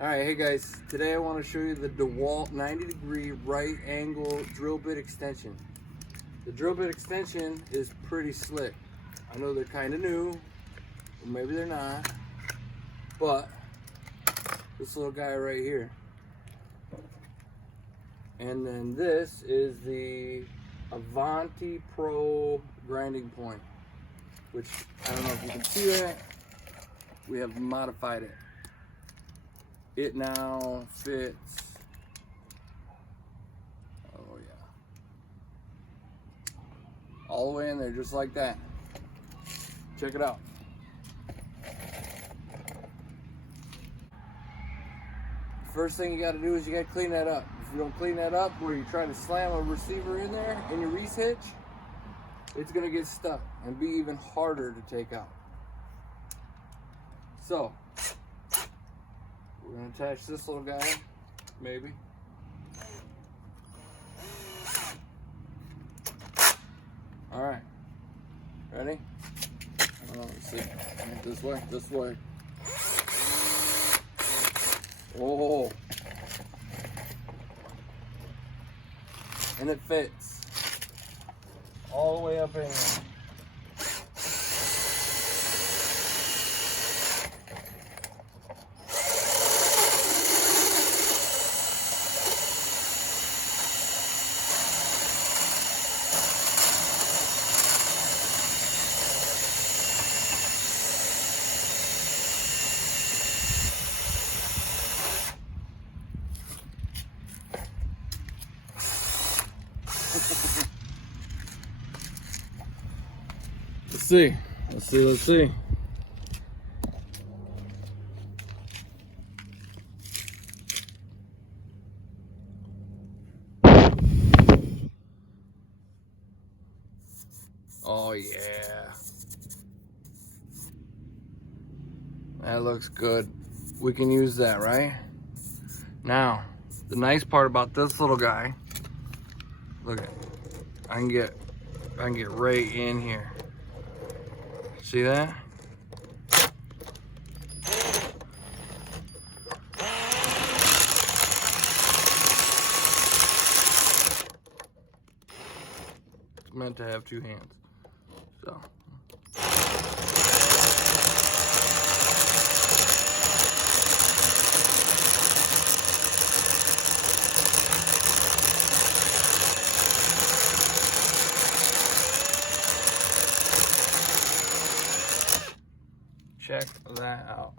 Alright, hey guys, today I want to show you the dewalt 90-degree right angle drill bit extension. The drill bit extension is pretty slick. I know they're kind of new, or maybe they're not, but this little guy right here. And then this is the Avanti Pro grinding point, which I don't know if you can see that. We have modified it. It now fits, oh yeah, all the way in there just like that. Check it out. First thing you got to do is you got to clean that up. If you don't clean that up, where you try to slam a receiver in there in your Reese hitch, it's going to get stuck and be even harder to take out. So we're going to attach this little guy, maybe. All right, ready? Let's see, this way, this way. Oh, and it fits all the way up in here. Let's see. Oh yeah. That looks good. We can use that, right? Now, the nice part about this little guy, look at, I can get right in here. See that? It's meant to have two hands. So. Check that out.